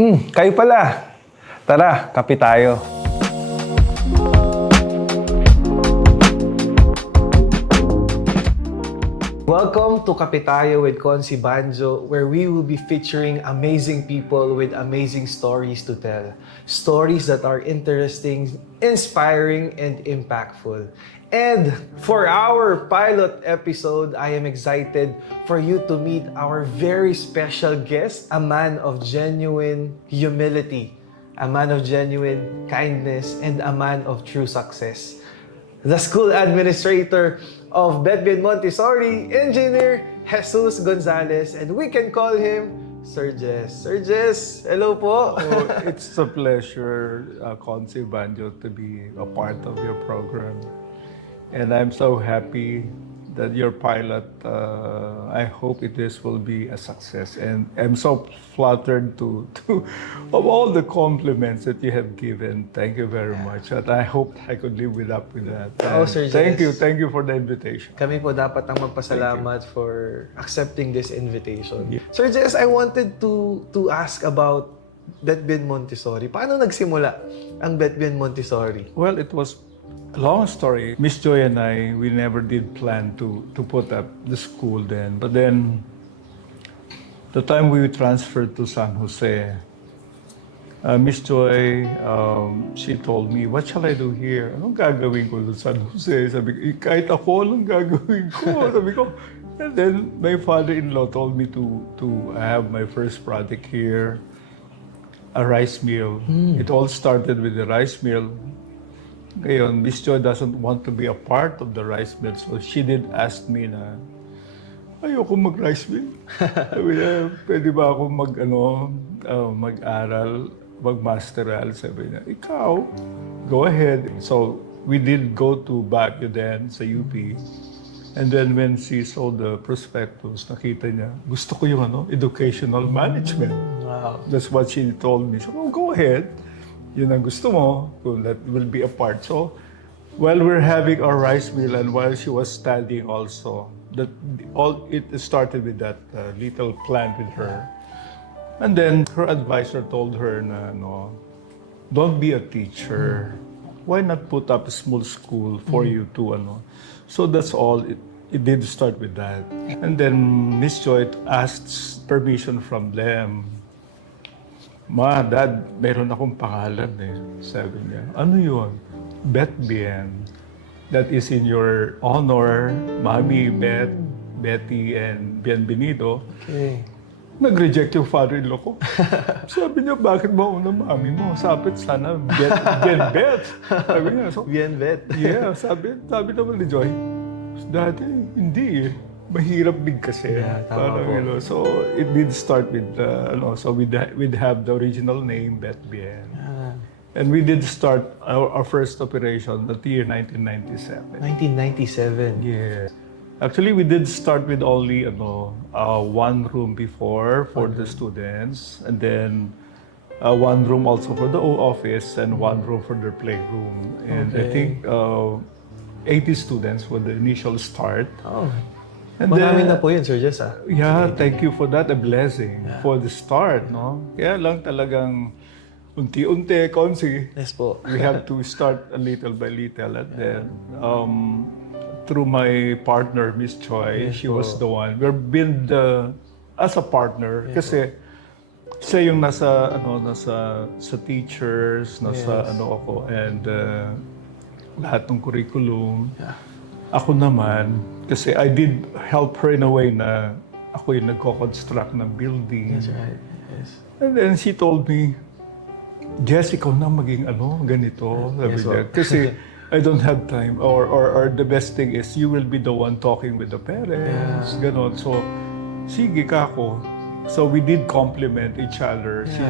Kayo pala. Tara, kape tayo. Welcome to Kape Tayo with Consi Banjo, where we will be featuring amazing people with amazing stories to tell. Stories that are interesting, inspiring, and impactful. And for our pilot episode, I am excited for you to meet our very special guest, a man of genuine humility, a man of genuine kindness, and a man of true success. The school administrator of Betbin Montessori, Engineer Jesus Gonzalez, and we can call him Sir Jess. Sir Jess, hello po. Oh, it's a pleasure, Consi Banjo, to be a part of your program. And I'm so happy that your pilot, I hope will be a success. And I'm so flattered of all the compliments that you have given. Thank you very much. And I hope I could live up with that. Oh, Sir Thank you. Jess. Thank you for the invitation. Kami po dapat ang magpasalamat for accepting this invitation. Sir Jess, I wanted to ask about Betbin Montessori. Paano nagsimula ang Betbin Montessori? Well, it was a long story. Miss Joy and I, we never did plan to put up the school then. But then, the time we transferred to San Jose, Miss Joy, she told me, what shall I do here? Anong gagawin ko sa San Jose? Sabi ko, kahit ako, anong gagawin ko? Sabi ko, and then my father-in-law told me to have my first project here, a rice mill. It all started with the rice mill. Ngayon, Miss Joy doesn't want to be a part of the rice mill, so she did ask me na, ayoko mag-rice mill. Sabi niya, pwede ba ako mag-aral, mag-masteral? Sabi niya, ikaw, go ahead. So, we did go to Baguio then, sa UP. And then when she saw the prospectus, nakita niya, gusto ko yung educational management. Wow. That's what she told me. So, go ahead. Yun ang gusto mo, that will be a part. So, while we're having our rice mill and while she was studying also, it started with that little plan with her. And then her advisor told her na, don't be a teacher. Why not put up a small school for you to, So that's all. It did start with that. And then Miss Joy asked permission from them. Ma, Dad, meron akong pangalan eh. Sabi niya, ano yun? Betbien. That is in your honor, Mami, Bet, Betty, and Bienvenido. Okay. Nag-reject yung father-in-law ko. Sabi niya, bakit ba una mami mo? Sabi, sana Bet. Sabi niya, so, Bien Bet. yeah, sabi naman ni Joy, dati, hindi eh. Mahirap din kasi. Yeah, tama po. So it did start with, so we'd have the original name, Betbien. And we did start our first operation at the year 1997. 1997. Yeah. Actually, we did start with only one room before for the students, and then one room also for the office, and one room for their playroom. And I think 80 students were the initial start. Oh. And Marami na po yun, Sir Jess, ah. Yeah, thank you for that. A blessing for the start, no? Kaya lang talagang unti-unti, Consi. Yes po. We have to start a little by little. And then, through my partner, Miss Choi, she was the one. We've been as a partner. Kasi siya yung nasa teachers, ako, and lahat ng curriculum. Ako naman, kasi I did help her in a way na ako yung nagko-construct ng building. That's right. Yes. And then she told me, Jess, ikaw na maging ganito. Sabi niya. Kasi I don't have time. Or the best thing is, you will be the one talking with the parents. Yeah. Ganon. So, sige ka ako. So we did complement each other. Yeah.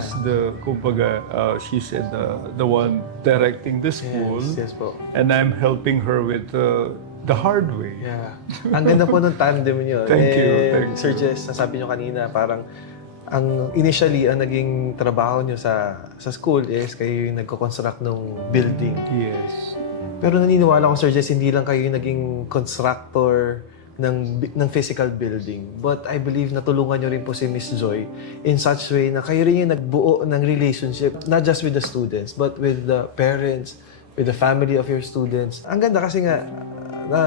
She's the one directing the school. Yes po. And I'm helping her with the hard way. Yeah. Ang ganda po ng tandem niyo. Thank you. Sir Jess, nasabi niyo kanina, parang initially, ang naging trabaho niyo sa school is kayo yung nagko-construct ng building. Yes. Pero naniniwala ko, Sir Jess, hindi lang kayo yung naging constructor ng physical building. But I believe natulungan nyo rin po si Miss Joy in such way na kayo rin yung nagbuo ng relationship, not just with the students, but with the parents, with the family of your students. Ang ganda kasi nga,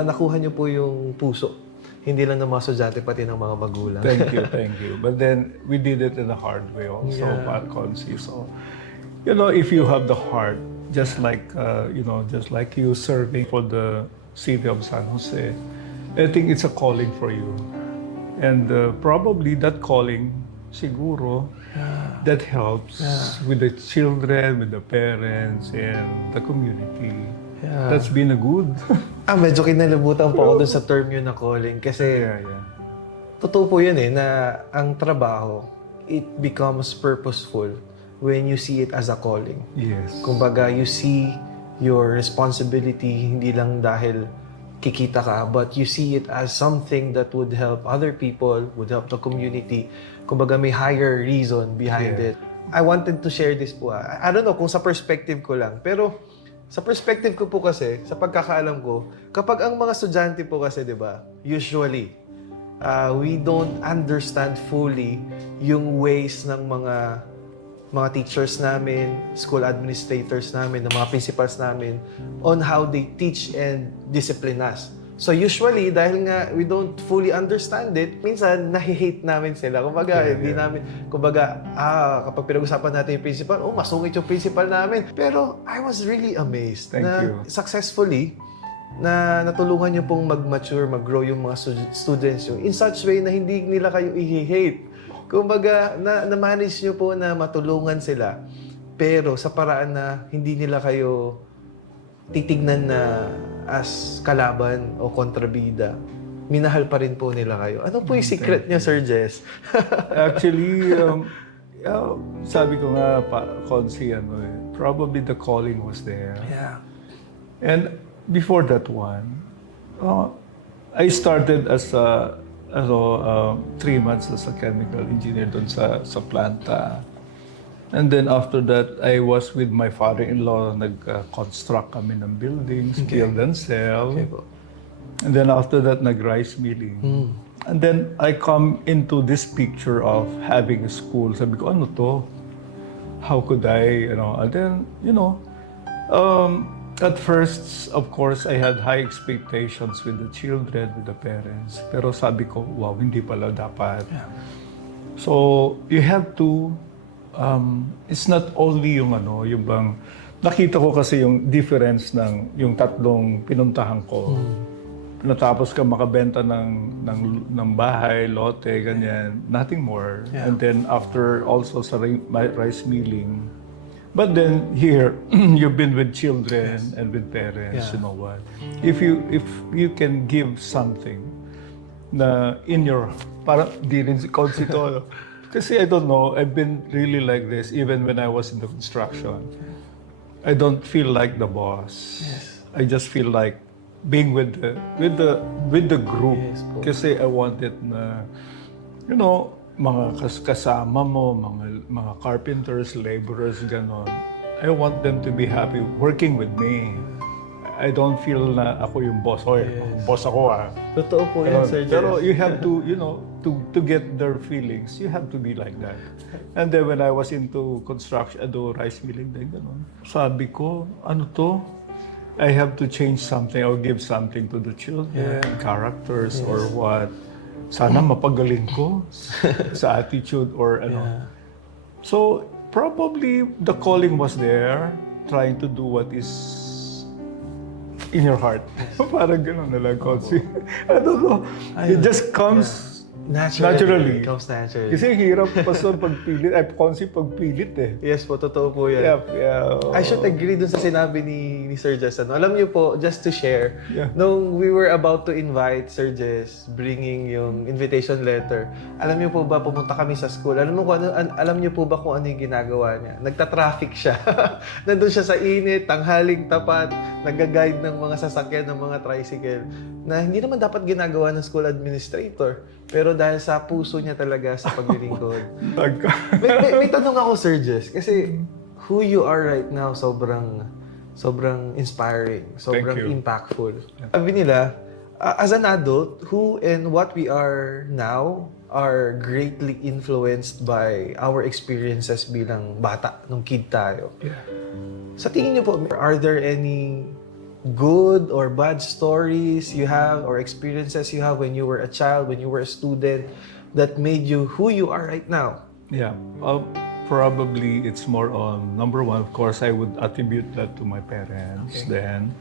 nakuha nyo po yung puso. Hindi lang ng mga estudyante, pati ng mga magulang. Thank you. But then, we did it in a hard way also, Consi. So, if you have the heart, just like, just like you serving for the city of San Jose, I think it's a calling for you. And probably that calling, siguro, that helps with the children, with the parents, and the community. Yeah. That's been a good. Medyo kinalibutan po ako dun sa term yun na calling. Kasi, totoo po yun na ang trabaho, it becomes purposeful when you see it as a calling. Yes. Kumbaga, you see your responsibility, hindi lang dahil kikita ka, but you see it as something that would help other people, would help the community. Kumbaga, may higher reason behind it. I wanted to share this po. I don't know kung sa perspective ko lang, pero sa perspective ko po kasi, sa pagkakaalam ko, kapag ang mga estudyante po kasi, di ba, usually, we don't understand fully yung ways ng mga teachers namin, school administrators namin, ng mga principals namin on how they teach and discipline us. So usually, dahil nga we don't fully understand it, minsan nahi-hate namin sila. Kumbaga, kapag pinag-usapan natin yung principal, masungit yung principal namin. Pero I was really amazed successfully, na natulungan niyo pong mag-mature, mag-grow yung mga students yung in such way na hindi nila kayo i-hate. Kumbaga, na-manage nyo po na matulungan sila, pero sa paraan na hindi nila kayo titignan na as kalaban o kontrabida. Minahal pa rin po nila kayo. Ano po yung secret niya, Sir Jess? Actually, sabi ko nga, Consi, probably the calling was there. Yeah. And before that one, I started as 3 months as a chemical engineer doon sa planta. And then after that, I was with my father-in-law, nag-construct kami ng buildings, build and sell. Okay po. And then after that, nag-rice milling. And then I come into this picture of having a school. Sabi ko, ano to? How could I, and then, at first, of course, I had high expectations with the children, with the parents. Pero sabi ko, wow, hindi pala dapat. Yeah. So, you have to, it's not only yung bang, nakita ko kasi yung difference ng yung tatlong pinuntahan ko. Natapos ka makabenta ng bahay, lote, ganyan, nothing more. Yeah. And then after also sa rice milling, but then here, you've been with children and with parents, you know what? If you can give something na in your, parang di rin si Consi to. Kasi I don't know, I've been really like this even when I was in the construction. I don't feel like the boss. Yes. I just feel like being with the group. Yes, po. Kasi I wanted na, mga kasama mo, mga carpenters, laborers, ganon. I want them to be happy working with me. I don't feel na ako yung boss. Boss ako Totoo po yan, Sir Jess. Pero you have to, to get their feelings, you have to be like that. And then when I was into construction, rice milling, then ganon. Sabi ko, ano to? I have to change something or give something to the children, characters or what. Sana mapagaling ko sa attitude or So, probably the calling was there, trying to do what is in your heart. Parang gano'n na lang, Consi. I don't know. It just comes naturally. It comes naturally. Kasi hirap Pastor pagpilit. Consi pagpilit eh. Yes po, totoo po yan. I should agree dun sa sinabi ni Sir Jess. Alam niyo po, just to share, nung we were about to invite Sir Jess, bringing yung invitation letter, alam niyo po ba, pumunta kami sa school, alam niyo po ba kung ano yung ginagawa niya? Nagta-traffic siya. Nandun siya sa init, tanghaling tapat, nag-guide ng mga sasakyan, ng mga tricycle, na hindi naman dapat ginagawa ng school administrator. Pero dahil sa puso niya talaga sa paglilingkod. may tanong ako, Sir Jess, kasi who you are right now, sobrang inspiring, sobrang impactful. Sabi nila, As an adult, who and what we are now are greatly influenced by our experiences bilang bata, nung kid tayo. Yeah. Sa tingin niyo po, are there any good or bad stories you have or experiences you have when you were a child, when you were a student, that made you who you are right now? Yeah. Probably it's more on number one, of course, I would attribute that to my parents. Okay. Then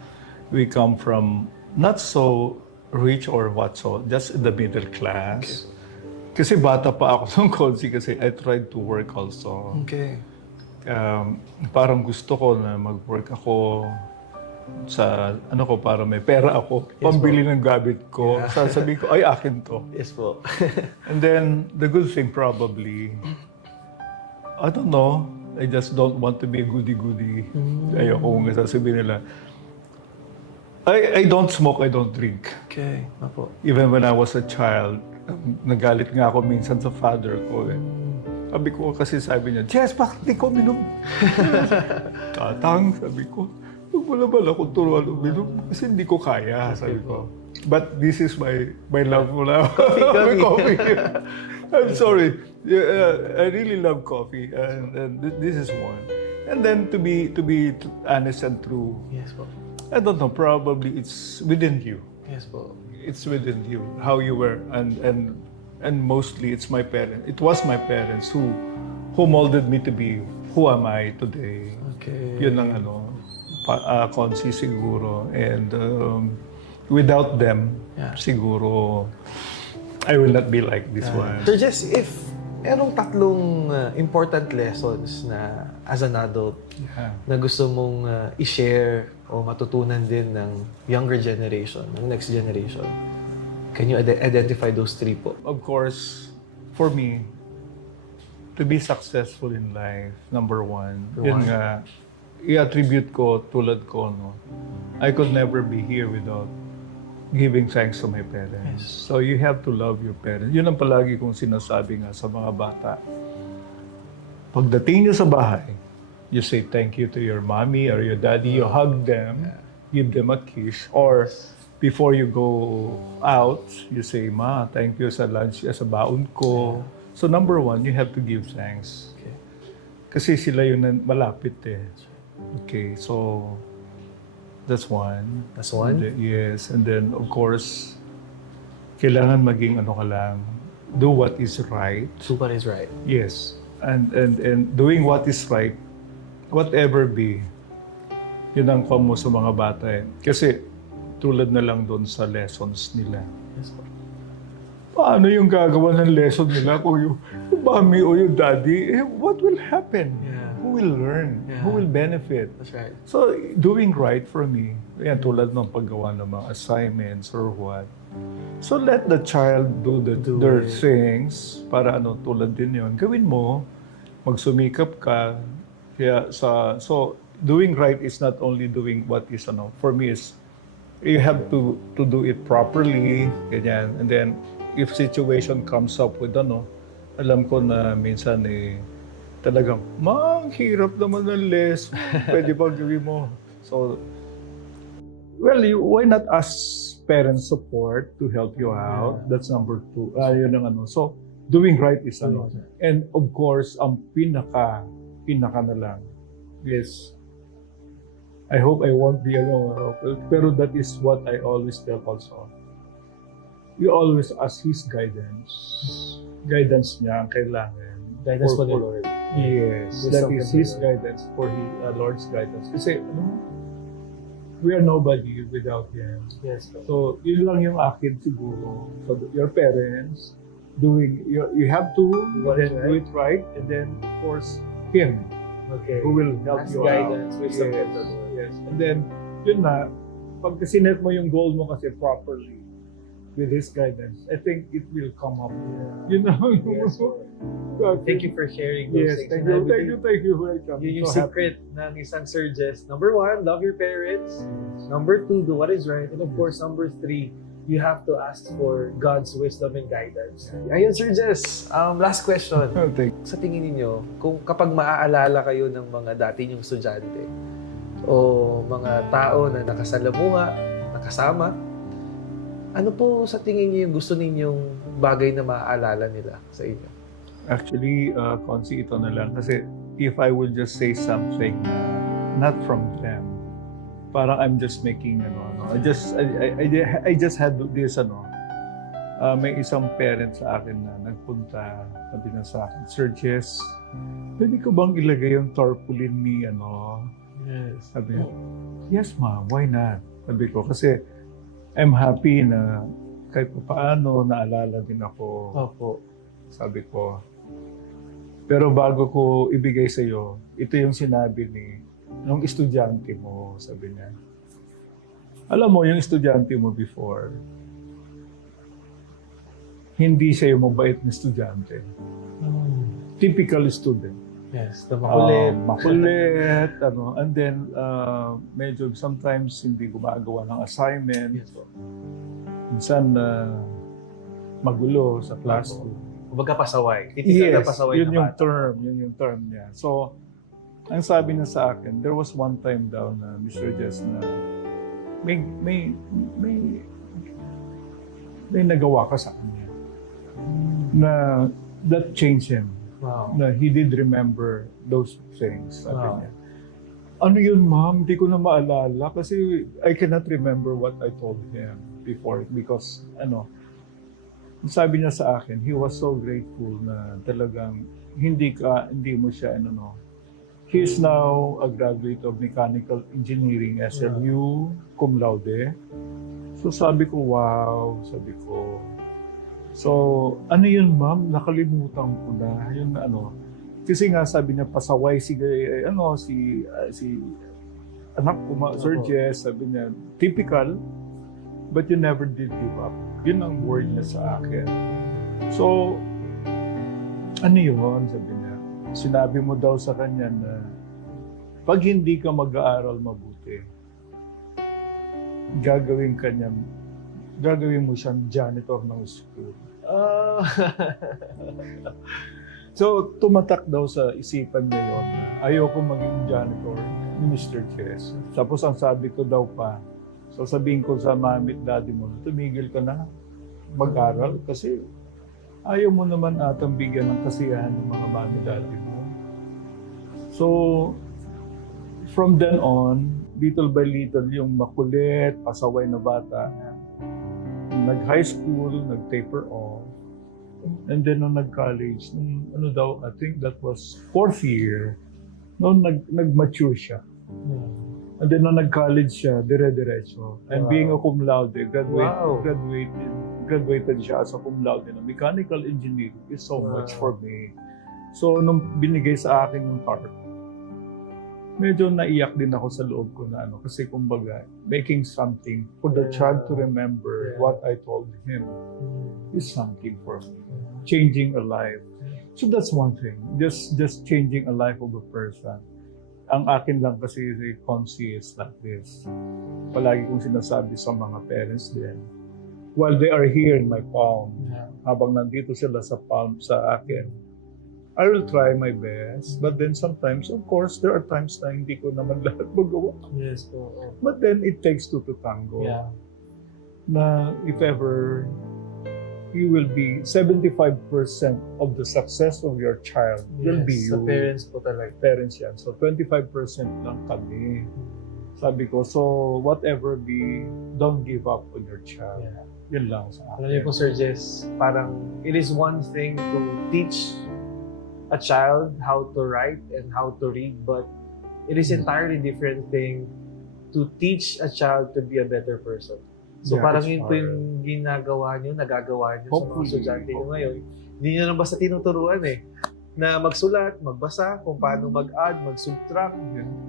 we come from not so rich or what so, just in the middle class. Kasi bata pa ako nung Konsi kasi I tried to work also. Okay. Parang gusto ko na mag-work ako sa ano ko para may pera ako, pambili ng gamit ko. Sasabihin ko, ay akin to. Yes po. And then the good thing probably, I don't know, I just don't want to be a goody-goody. Ayoko kung sasabihin nila. I don't smoke, I don't drink. Okay. Apo. Even when I was a child, nagalit nga ako minsan sa father ko eh. Sabi niya, Jess, bakit di ko minum? Tatang, sabi ko, huwag mo naman ako turuan uminom kasi hindi ko kaya, sabi ko. But this is my love for now. Coffee. I'm sorry. Yeah, I really love coffee and this is one. And then to be honest and true, Yes po. I don't know, probably it's within you. Yes po. It's within you, how you were, and mostly it's my parents. It was my parents who molded me to be who am I today. Okay. Yun ang Konsi siguro. And without them, siguro, I will not be like this one. Sir Jess, if merong tatlong important lessons na as an adult na gusto mong i-share o matutunan din ng younger generation, ng next generation, can you identify those three po? Of course, for me, to be successful in life, number one, yun nga, i-attribute ko, tulad ko, no, I could never be here without giving thanks to my parents. So you have to love your parents. Yun ang palagi kong sinasabi nga sa mga bata. Pagdating nyo sa bahay, you say thank you to your mommy or your daddy, you hug them, give them a kiss, or before you go out, you say, Ma, thank you sa lunch, sa baon ko. So number one, you have to give thanks. Okay. Kasi sila yun na malapit eh. Okay, so that's one. That's one? Yes, and then of course, kailangan maging ano ka lang, do what is right. Do what is right. Yes, and doing what is right, whatever be, yun ang kuha mo sa mga bata eh. Kasi tulad na lang doon sa lessons nila. Yes po. Paano yung gagawa ng lesson nila kung yung mommy o yung daddy, what will happen? Yeah. Who will learn? Yeah. Who will benefit? That's right. So, doing right for me, yan, tulad ng paggawa ng mga assignments or what. So, let the child do their things para tulad din yun. Gawin mo, magsumikap ka. Kaya so, doing right is not only doing what is, for me is, you have to do it properly, ganyan. And then, if situation comes up with alam ko na minsan talagang, ang hirap naman ng les. Pwede ba gawin mo? So, well, why not ask parents support to help you out? That's number two. Yun ang So, doing right is And of course, ang pinaka na lang is, I hope I won't be alone. Pero that is what I always tell also. We always ask His guidance. Guidance niya ang kailangan. Guidance for the Lord. Yes, Wisdom that from is the His Lord. guidance for Lord's guidance. Kasi, we are nobody without Him. Yes. So, yun lang yung akin siguro. So, your parents, you have to do it right, and then, of course, Him, Okay. who will help Ask you guidance, out. wisdom Yes, from the Lord. yes. And then, yun na, pag sinet mo yung goal mo kasi properly, with His guidance, I think it will come up. You know? Yes, Lord. Thank you for sharing those Yes, things. thank And you, thank you. Welcome. Yun yung So secret ng isang Sir Jess. Number one, love your parents. Number two, do what is right. And of course, number three, you have to ask for God's wisdom and guidance. Ayun, Sir Jess. Last question. Thank Sa tingin ninyo, kung kapag maaalala kayo ng mga dati nyong estudyante o mga tao na nakasalamuha, nakasama, Ano po sa tingin niyo yung gusto ninyong bagay na maaalala nila sa inyo? Actually, Consi, ito na lang. Kasi if I would just say something na not from them, parang I'm just making, I just had this, may isang parent sa akin na nagpunta, sabi na sa akin, Sir Jess, pwede ko bang ilagay yung tarpaulin ni, Yes. sabi niya, yes ma'am, why not? Sabi ko, kasi I'm happy na kahit paano naalala din ako, Opo. sabi ko. Pero bago ko ibigay sa iyo, ito yung sinabi nung estudyante mo, sabi niya. Alam mo, yung estudyante mo before, hindi siya yung mabait na estudyante. Typical student. Yes, the makulit. Makulit, and then medyo sometimes hindi gumagawa ng assignment. Yes po. Minsan magulo sa classroom. Kumbaga pasaway. Typical na pasaway yun na yung bata. yun yung term niya. So, ang sabi niya sa akin, there was one time daw na Mr. Jess na may nagawa ka sa kanya na that changed him. Wow. Na he did remember those things. Sabi Wow. niya. Ano yun, ma'am? Hindi ko na maalala kasi I cannot remember what I told him before because, sabi niya sa akin, he was so grateful na talagang hindi mo siya, he is now a graduate of Mechanical Engineering, SMU, cum laude. So sabi ko, wow, sabi ko. So, ano yun ma'am? Nakalimutan ko na. Yung kasi nga sabi niya, pasaway si anak ko, Sir Jess, sabi niya, typical, but you never did give up. Yun ang word niya sa akin. So, ano yun? Sabi niya, sinabi mo daw sa kanya na pag hindi ka mag-aaral mabuti, gagawin mo siyang janitor ng school. So, tumatak daw sa isipan niya yun na ayoko maging janitor ni Mr. Jess. Tapos ang sabi ko daw pa, so sabihin ko sa mami at daddy mo, tumigil ka na mag-aral kasi ayaw mo naman atang bigyan ng kasiyahan ng mga mami at daddy mo. So, from then on, little by little, yung makulit, pasaway na bata, nag-high school, nag-taper off, and then nung nag-college, I think that was 4th year, nung nag-mature siya. And then nung nag-college siya, dire-diretso. And being a cum laude, graduated siya as a cum laude na mechanical engineering is so much for me. So nung binigay sa akin yung part, medyo naiyak din ako sa loob ko na kasi kumbaga, making something for the child to remember what I told him is something for me. Changing a life. So that's one thing. Just changing a life of a person. Ang akin lang kasi si Consi is like this. Palagi kong sinasabi sa mga parents din, while they are here in my palm, habang nandito sila sa palm sa akin, I will try my best, but then sometimes, of course, there are times na hindi ko naman lahat magawa. Yes po. But then it takes two to tango. Yeah. Na if ever you will be 75% of the success of your child will be you. Sa parents po talaga. Parents yan. So 25% lang kami. Sabi ko, so whatever be, don't give up on your child. Yeah. Yun lang sa Alam niyo akin. po, Sir Jess, parang it is one thing to teach a child how to write and how to read, but it is entirely different thing to teach a child to be a better person. So Yeah, parang it's yun po hard. yung nagagawa nyo sa mga Hopefully. estudyante nyo ngayon. Hindi nyo lang basta tinuturuan na magsulat, magbasa, kung paano mag-add, mag-subtract.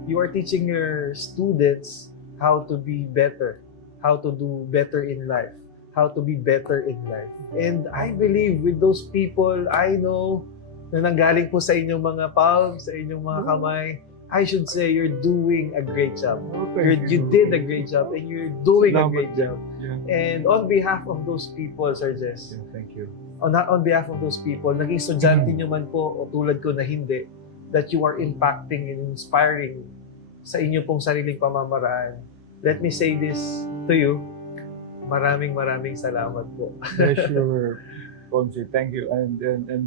You are teaching your students how to be better, how to do better in life, how to be better in life. And I believe with those people, I know na nanggaling po sa inyong mga palms, sa inyong mga kamay, I should say you're doing a great job. You did a great job and you're doing a great job. Yeah. And on behalf of those people, Sir Jess, Thank you. on behalf of those people, naging estudyante nyo man po o tulad ko na hindi, that you are impacting and inspiring sa inyo pong sariling pamamaraan. Let me say this to you. Maraming salamat po. Pleasure, Consi. Thank you. And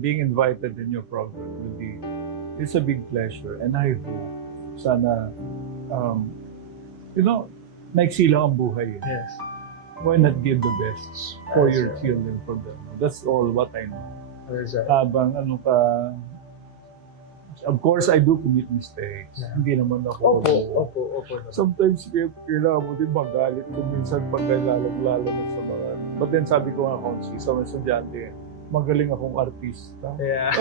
being invited in your program will be, it's a big pleasure. And I hope, sana, maiksi lang ang buhay. Yes. Why not give the best for That's your right. children, for them? That's all what I know. That's right. Habang of course, I do commit mistakes. Yeah. Hindi naman ako. Opo. Sometimes, kailangan mo din magalit kung minsan pag lalo na sa mga... But then sabi ko nga, Consi, sa mga estudyante, magaling akong artista. Yeah.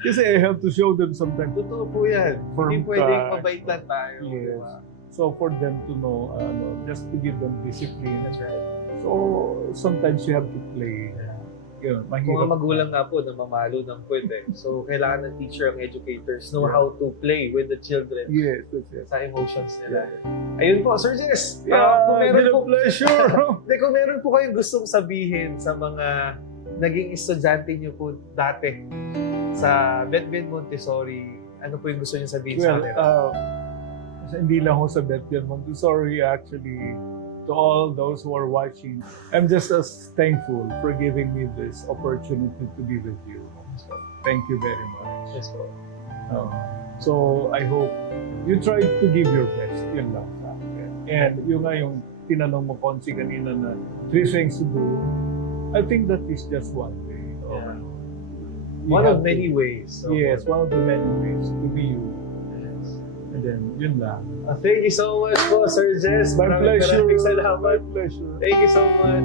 Kasi I have to show them sometimes. Totoo po yan. Hindi Firm pwedeng ka. mabait lang tayo. Yes. Diba? So for them to know, just to give them discipline. That's right. So sometimes you have to play. Yun, Kung ang mahirap. magulang nga po na mamalo ng pwede. So, kailangan ng teacher, ang educators know how to play with the children Yes, that's it. sa emotions nila. Ayun po, Sir Jess. Yeah, Kung meron been a po, pleasure. kung meron po kayong gustong sabihin sa mga naging estudyante niyo po dati sa Betben Montessori, ano po yung gusto niyo sabihin sa Well, kanila? hindi lang ako sa Betben Montessori, actually, to all those who are watching, I'm just as thankful for giving me this opportunity to be with you. So, thank you very much. Yes po. So, I hope you try to give your best. Yun lang sa akin. And yung nga yung tinanong mo, Consi, kanina na 3 things to do, I think that is just one way. Yeah. You One have of many ways. So, Yes, one of the many ways to be you. Yes. And then, yun lang. Thank you so much po, Sir Jess. My Maraming pleasure. salamat. My pleasure. Thank you so much.